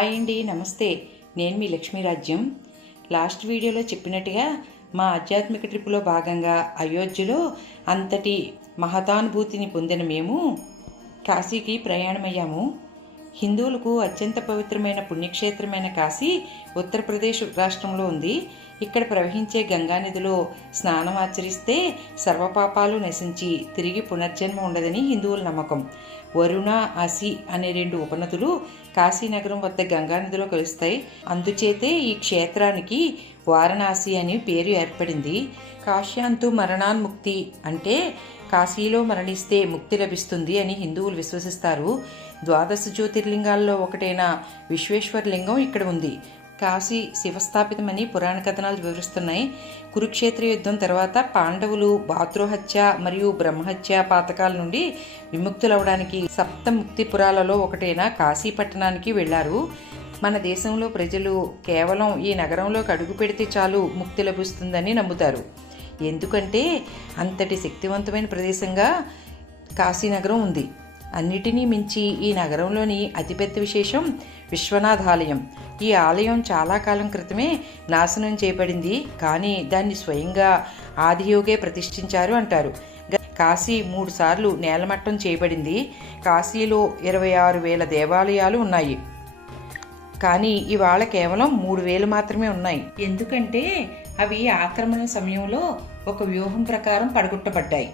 Hi అండి నమస్తే. నేను మీ లక్ష్మీరాజ్యం లాస్ట్ వీడియోలో చెప్పినట్టుగా మా ఆధ్యాత్మిక ట్రిప్లో భాగంగా అయోధ్యలో అంతటి మహతానుభూతిని పొందిన మేము కాశీకి ప్రయాణమయ్యాము. హిందువులకు అత్యంత పవిత్రమైన పుణ్యక్షేత్రమైన కాశీ ఉత్తరప్రదేశ్ రాష్ట్రంలో ఉంది. ఇక్కడ ప్రవహించే గంగానదిలో స్నానం ఆచరిస్తే సర్వపాపాలు నశించి తిరిగి పునర్జన్మ ఉండదని హిందువుల నమ్మకం. వరుణ అసి అనే రెండు ఉపనదులు కాశీనగరం వద్ద గంగానదిలో కలుస్తాయి. అందుచేతే ఈ క్షేత్రానికి వారణాసి అని పేరు ఏర్పడింది. కాశ్యాంతు మరణాన్ముక్తి అంటే కాశీలో మరణిస్తే ముక్తి లభిస్తుంది అని హిందువులు విశ్వసిస్తారు. ద్వాదశ జ్యోతిర్లింగాల్లో ఒకటైన విశ్వేశ్వర లింగం ఇక్కడ ఉంది. కాశీ శివస్థాపితమని పురాణ కథనాలు వివరిస్తున్నాయి. కురుక్షేత్ర యుద్ధం తర్వాత పాండవులు భాతృహత్య మరియు బ్రహ్మహత్య పాతకాల నుండి విముక్తులవడానికి సప్త ముక్తిపురాలలో ఒకటైన కాశీ పట్టణానికి వెళ్ళారు మన దేశంలో ప్రజలు కేవలం ఈ నగరంలోకి అడుగు పెడితే చాలు ముక్తి లభిస్తుందని నమ్ముతారు. ఎందుకంటే అంతటి శక్తివంతమైన ప్రదేశంగా కాశీనగరం ఉంది. అన్నిటినీ మించి ఈ నగరంలోని అతిపెద్ద విశేషం విశ్వనాథ ఆలయం. ఈ ఆలయం చాలా కాలం క్రితమే నాశనం చేయబడింది. కానీ దాన్ని స్వయంగా ఆదియోగే ప్రతిష్ఠించారు అంటారు. కాశీ మూడు సార్లు నేలమట్టం చేయబడింది. కాశీలో ఇరవై ఆరు వేల దేవాలయాలు ఉన్నాయి. కానీ ఇవాళ కేవలం మూడు వేలు మాత్రమే ఉన్నాయి. ఎందుకంటే అవి ఆక్రమణ సమయంలో ఒక వ్యూహం ప్రకారం పడగొట్టబడ్డాయి.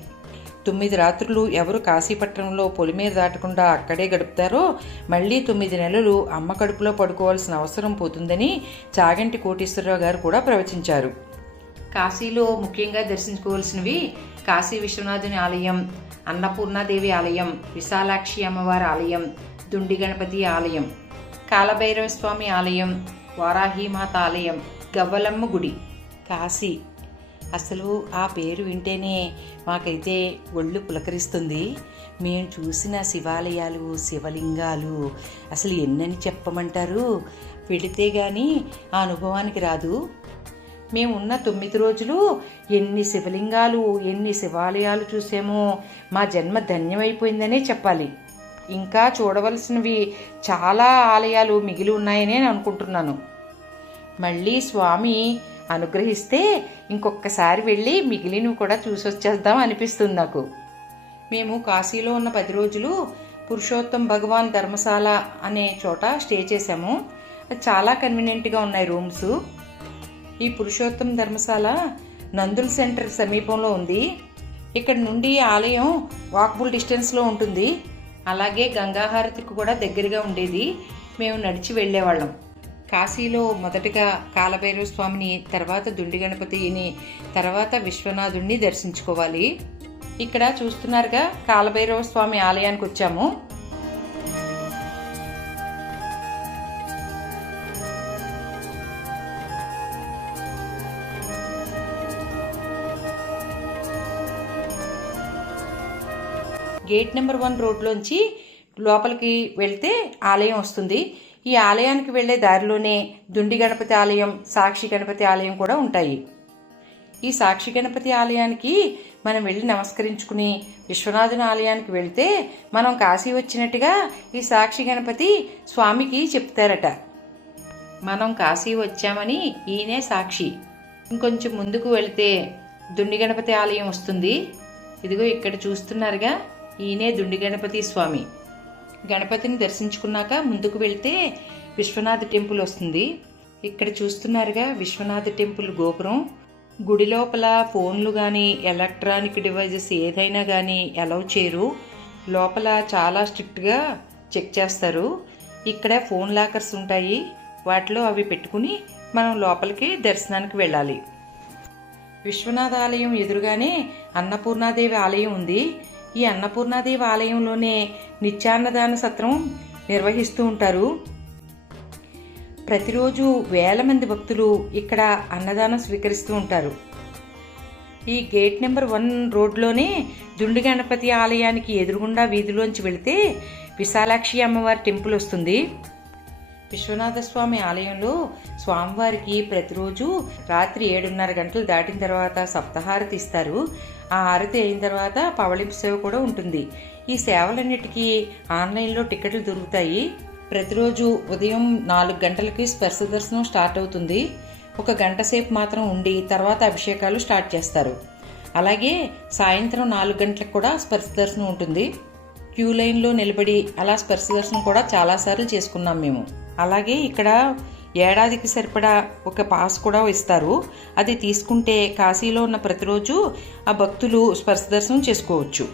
తొమ్మిది రాత్రులు ఎవరు కాశీపట్నంలో పొలిమేర దాటకుండా అక్కడే గడుపుతారో మళ్ళీ తొమ్మిది నెలలు అమ్మ కడుపులో పడుకోవాల్సిన అవసరం పోతుందని చాగంటి కోటేశ్వరరావు గారు కూడా ప్రవచించారు. కాశీలో ముఖ్యంగా దర్శించుకోవాల్సినవి కాశీ విశ్వనాథుని ఆలయం అన్నపూర్ణాదేవి ఆలయం విశాలాక్షి అమ్మవారి ఆలయం దుండి గణపతి ఆలయం కాలభైరవ స్వామి ఆలయం వారాహిమాత ఆలయం గవ్వలమ్మ గుడి కాశీ. అసలు ఆ పేరు వింటేనే మాకైతే ఒళ్ళు పులకరిస్తుంది. మేము చూసిన శివాలయాలు శివలింగాలు అసలు ఎన్నని చెప్పమంటారు? వెళితే కానీ ఆ అనుభవానికి రాదు. మేము ఉన్న తొమ్మిది రోజులు ఎన్ని శివలింగాలు ఎన్ని శివాలయాలు చూసామో మా జన్మ ధన్యమైపోయిందనే చెప్పాలి. ఇంకా చూడవలసినవి చాలా ఆలయాలు మిగిలి ఉన్నాయని నేను అనుకుంటున్నాను. మళ్ళీ స్వామి అనుగ్రహిస్తే ఇంకొకసారి వెళ్ళి మిగిలినవి కూడా చూసొచ్చేద్దాం అనిపిస్తుంది నాకు. మేము కాశీలో ఉన్న పది రోజులు పురుషోత్తం భగవాన్ ధర్మశాల అనే చోట స్టే చేసాము అది చాలా కన్వీనియంట్గా ఉన్నాయి రూమ్స్. ఈ పురుషోత్తం ధర్మశాల నందుల్ సెంటర్ సమీపంలో ఉంది. ఇక్కడ నుండి ఆలయం వాకబుల్ డిస్టెన్స్లో ఉంటుంది. అలాగే గంగాహారతికి కూడా దగ్గరగా ఉండేది. మేము నడిచి వెళ్ళేవాళ్ళం. కాశీలో మొదటగా కాలభైరవ స్వామిని తర్వాత దుండి గణపతిని తర్వాత విశ్వనాథుడిని దర్శించుకోవాలి. ఇక్కడ చూస్తున్నారుగా కాలభైరవ స్వామి ఆలయానికి వచ్చాము. గేట్ నెంబర్ వన్ రోడ్లోంచి లోపలికి వెళ్తే ఆలయం వస్తుంది. ఈ ఆలయానికి వెళ్ళే దారిలోనే దుండి గణపతి ఆలయం సాక్షి గణపతి ఆలయం కూడా ఉంటాయి. ఈ సాక్షి గణపతి ఆలయానికి మనం వెళ్ళి నమస్కరించుకుని విశ్వనాథుని ఆలయానికి వెళితే మనం కాశీ వచ్చినట్టుగా ఈ సాక్షి గణపతి స్వామికి చెప్తారట. మనం కాశీ వచ్చామని ఈయనే సాక్షి. ఇంకొంచెం ముందుకు వెళితే దుండి గణపతి ఆలయం వస్తుంది. ఇదిగో ఇక్కడ చూస్తున్నారుగా ఈయనే దుండి గణపతి స్వామి. గణపతిని దర్శించుకున్నాక ముందుకు వెళ్తే విశ్వనాథ టెంపుల్ వస్తుంది. ఇక్కడ చూస్తున్నారుగా విశ్వనాథ టెంపుల్ గోపురం. గుడి లోపల ఫోన్లు కానీ ఎలక్ట్రానిక్ డివైజెస్ ఏదైనా కానీ అలౌ చేయరు. లోపల చాలా స్ట్రిక్ట్గా చెక్ చేస్తారు. ఇక్కడ ఫోన్ లాకర్స్ ఉంటాయి. వాటిలో అవి పెట్టుకుని మనం లోపలికి దర్శనానికి వెళ్ళాలి. విశ్వనాథ ఆలయం ఎదురుగానే అన్నపూర్ణాదేవి ఆలయం ఉంది. ఈ అన్నపూర్ణాదేవి ఆలయంలోనే నిత్యాన్నదాన సత్రం నిర్వహిస్తూ ఉంటారు. ప్రతిరోజు వేల మంది భక్తులు ఇక్కడ అన్నదానం స్వీకరిస్తూ ఉంటారు. ఈ గేట్ నెంబర్ వన్ రోడ్లోనే దుండి గణపతి ఆలయానికి ఎదురుగుండా వీధిలోంచి వెళితే విశాలాక్షి అమ్మవారి టెంపుల్ వస్తుంది. విశ్వనాథ స్వామి ఆలయంలో స్వామివారికి ప్రతిరోజు రాత్రి ఏడున్నర గంటలు దాటిన తర్వాత సప్తహారతి ఇస్తారు. ఆ ఆరతి అయిన తర్వాత పవళింపు సేవ కూడా ఉంటుంది. ఈ సేవలన్నిటికీ ఆన్లైన్లో టికెట్లు దొరుకుతాయి. ప్రతిరోజు ఉదయం నాలుగు గంటలకి స్పర్శ దర్శనం స్టార్ట్ అవుతుంది. ఒక గంట సేపు మాత్రం ఉండి తర్వాత అభిషేకాలు స్టార్ట్ చేస్తారు. అలాగే సాయంత్రం నాలుగు గంటలకు కూడా స్పర్శ దర్శనం ఉంటుంది. క్యూ లైన్లో నిలబడి అలా స్పర్శ దర్శనం కూడా చాలాసార్లు చేసుకున్నాం మేము. అలాగే ఇక్కడ ఏడాదికి సరిపడా ఒక పాస్ కూడా ఇస్తారు. అది తీసుకుంటే కాశీలో ఉన్న ప్రతిరోజు ఆ భక్తులు స్పర్శ దర్శనం చేసుకోవచ్చు.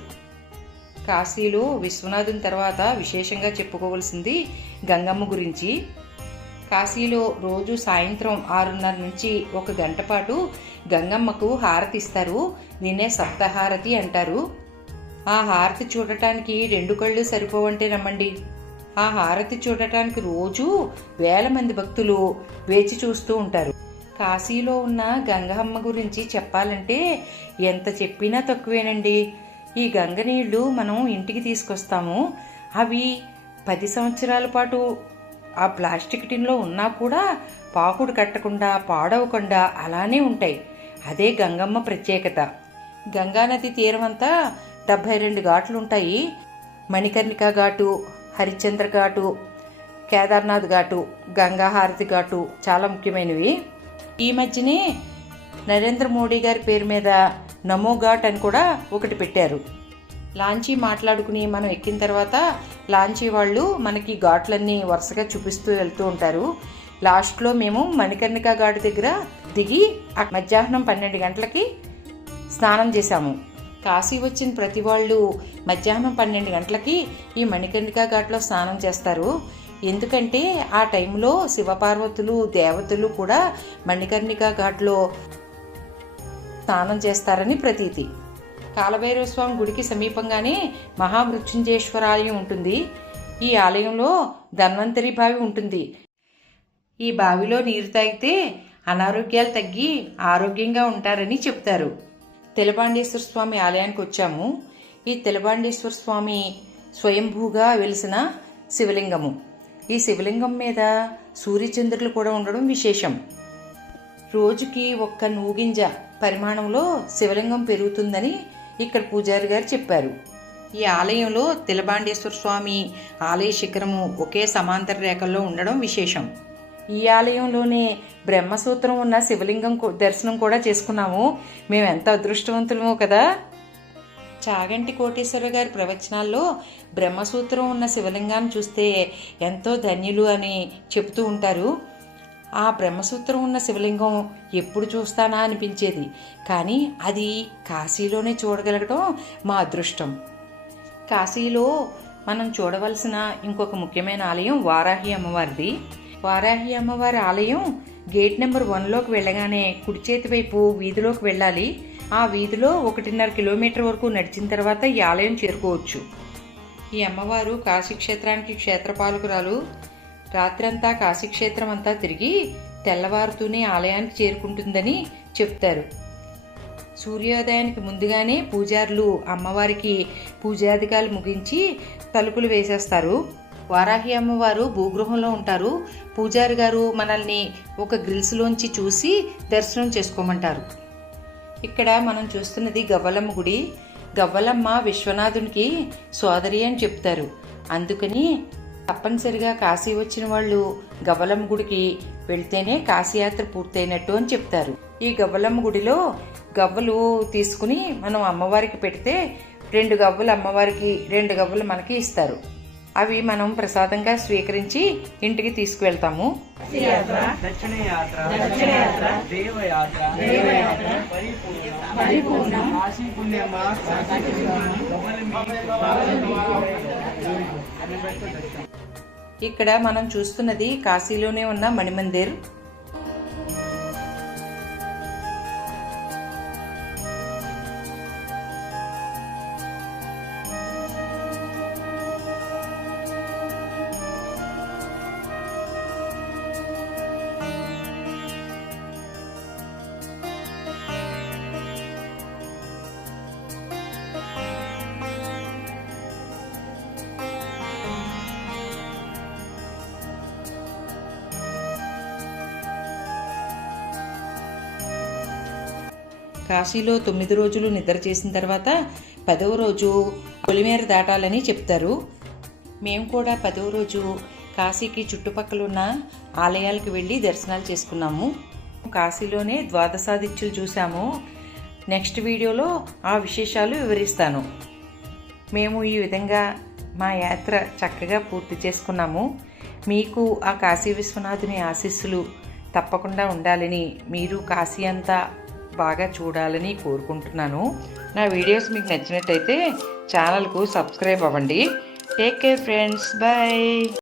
కాశీలో విశ్వనాథుని తర్వాత విశేషంగా చెప్పుకోవలసింది గంగమ్మ గురించి. కాశీలో రోజు సాయంత్రం ఆరున్నర నుంచి ఒక గంట పాటు గంగమ్మకు హారతి ఇస్తారు. దీన్నే సప్తహారతి అంటారు. ఆ హారతి చూడటానికి రెండు కళ్ళు సరిపోవంటే నమ్మండి ఆ హారతి చూడటానికి రోజు వేల మంది భక్తులు వేచి చూస్తూ ఉంటారు. కాశీలో ఉన్న గంగమ్మ గురించి చెప్పాలంటే ఎంత చెప్పినా తక్కువేనండి. ఈ గంగ నీళ్ళు మనం ఇంటికి తీసుకొస్తాము. అవి పది సంవత్సరాల పాటు ఆ ప్లాస్టిక్ టిన్లో ఉన్నా కూడా పాకుడు కట్టకుండా పాడవకుండా అలానే ఉంటాయి. అదే గంగమ్మ ప్రత్యేకత. గంగానది తీరం అంతా డెబ్భై రెండు ఘాట్లు ఉంటాయి. మణికర్ణిక ఘాటు హరిశ్చంద్ర ఘాటు కేదార్నాథ్ ఘాటు గంగాహారతి ఘాటు చాలా ముఖ్యమైనవి. ఈ మధ్యనే నరేంద్ర మోడీ గారి పేరు మీద నమో ఘాట్ అని కూడా ఒకటి పెట్టారు. లాంచీ మాట్లాడుకుని మనం ఎక్కిన తర్వాత లాంచీ వాళ్ళు మనకి ఘాట్లన్నీ వరుసగా చూపిస్తూ వెళ్తూ ఉంటారు. లాస్ట్లో మేము మణికర్ణిక ఘాట్ దగ్గర దిగి మధ్యాహ్నం పన్నెండు గంటలకి స్నానం చేశాము. కాశీ వచ్చిన ప్రతి వాళ్ళు మధ్యాహ్నం పన్నెండు గంటలకి ఈ మణికర్ణికా ఘాట్లో స్నానం చేస్తారు. ఎందుకంటే ఆ టైంలో శివపార్వతులు దేవతలు కూడా మణికర్ణికా ఘాట్లో స్నానం చేస్తారని ప్రతీతి. కాలభైరవ స్వామి గుడికి సమీపంగానే మహామృత్యుంజయేశ్వర ఆలయం ఉంటుంది. ఈ ఆలయంలో ధన్వంతరి బావి ఉంటుంది. ఈ బావిలో నీరు తాగితే అనారోగ్యాలు తగ్గి ఆరోగ్యంగా ఉంటారని చెప్తారు. తెలబాండేశ్వర స్వామి ఆలయానికి వచ్చాము. ఈ తెలబాండేశ్వర స్వామి స్వయంభూగా వెలిసిన శివలింగము. ఈ శివలింగం మీద సూర్యచంద్రులు కూడా ఉండడం విశేషం. రోజుకి ఒక్క నూగింజ పరిమాణంలో శివలింగం పెరుగుతుందని ఇక్కడ పూజారి గారు చెప్పారు. ఈ ఆలయంలో తిలబాండేశ్వర స్వామి ఆలయ శిఖరము ఒకే సమాంతర రేఖల్లో ఉండడం విశేషం. ఈ ఆలయంలోనే బ్రహ్మసూత్రం ఉన్న శివలింగం దర్శనం కూడా చేసుకున్నాము. మేము ఎంత అదృష్టవంతులమో కదా. చాగంటి కోటేశ్వర గారి ప్రవచనాల్లో బ్రహ్మసూత్రం ఉన్న శివలింగాన్ని చూస్తే ఎంతో ధన్యులు అని చెబుతూ ఉంటారు. ఆ బ్రహ్మసూత్రం ఉన్న శివలింగం ఎప్పుడు చూస్తానా అనిపించేది. కానీ అది కాశీలోనే చూడగలగడం మా అదృష్టం. కాశీలో మనం చూడవలసిన ఇంకొక ముఖ్యమైన ఆలయం వారాహి అమ్మవారిది. వారాహి అమ్మవారి ఆలయం గేట్ నెంబర్ వన్లోకి వెళ్ళగానే కుడి చేతి వైపు వీధిలోకి వెళ్ళాలి. ఆ వీధిలో ఒకటిన్నర కిలోమీటర్ వరకు నడిచిన తర్వాత ఈ ఆలయం చేరుకోవచ్చు. ఈ అమ్మవారు కాశీక్షేత్రానికి క్షేత్రపాలకురాలు. రాత్రంతా కాశీక్షేత్రం అంతా తిరిగి తెల్లవారుతూనే ఆలయానికి చేరుకుంటుందని చెప్తారు. సూర్యోదయానికి ముందుగానే పూజారులు అమ్మవారికి పూజాధికాలు ముగించి తలుపులు వేసేస్తారు. వారాహి అమ్మవారు భూగృహంలో ఉంటారు. పూజారి గారు మనల్ని ఒక గ్రిల్స్లోంచి చూసి దర్శనం చేసుకోమంటారు. ఇక్కడ మనం చూస్తున్నది గవ్వలమ్మ గుడి. గవ్వలమ్మ విశ్వనాథునికి సోదరి అని చెప్తారు. అందుకని తప్పనిసరిగా కాశీ వచ్చిన వాళ్ళు గవ్వలమ్మ గుడికి వెళ్తేనే కాశీయాత్ర పూర్తయినట్టు అని చెప్తారు. ఈ గవ్వలమ్మ గుడిలో గవ్వలు తీసుకుని మనం అమ్మవారికి పెడితే రెండు గవ్వలు అమ్మవారికి రెండు గవ్వలు మనకి ఇస్తారు. అవి మనం ప్రసాదంగా స్వీకరించి ఇంటికి తీసుకువెళ్తాము. ఇక్కడ మనం చూస్తున్నది కాశీలోనే ఉన్న మణిమందిర్. కాశీలో తొమ్మిది రోజులు నిద్ర చేసిన తర్వాత పదవ రోజు పొలిమేర దాటాలని చెప్తారు. మేము కూడా పదవ రోజు కాశీకి చుట్టుపక్కల ఉన్న ఆలయాలకు వెళ్ళి దర్శనాలు చేసుకున్నాము. కాశీలోనే ద్వాదశాదిత్యులు చూసాము నెక్స్ట్ వీడియోలో ఆ విశేషాలు వివరిస్తాను. మేము ఈ విధంగా మా యాత్ర చక్కగా పూర్తి చేసుకున్నాము. మీకు ఆ కాశీ విశ్వనాథుని ఆశీస్సులు తప్పకుండా ఉండాలని మీరు కాశీ అంతా బాగా చూడాలని కోరుకుంటున్నాను. నా వీడియోస్ మీకు నచ్చినట్టయితే ఛానల్కు సబ్స్క్రైబ్ అవ్వండి. Take care friends. బాయ్.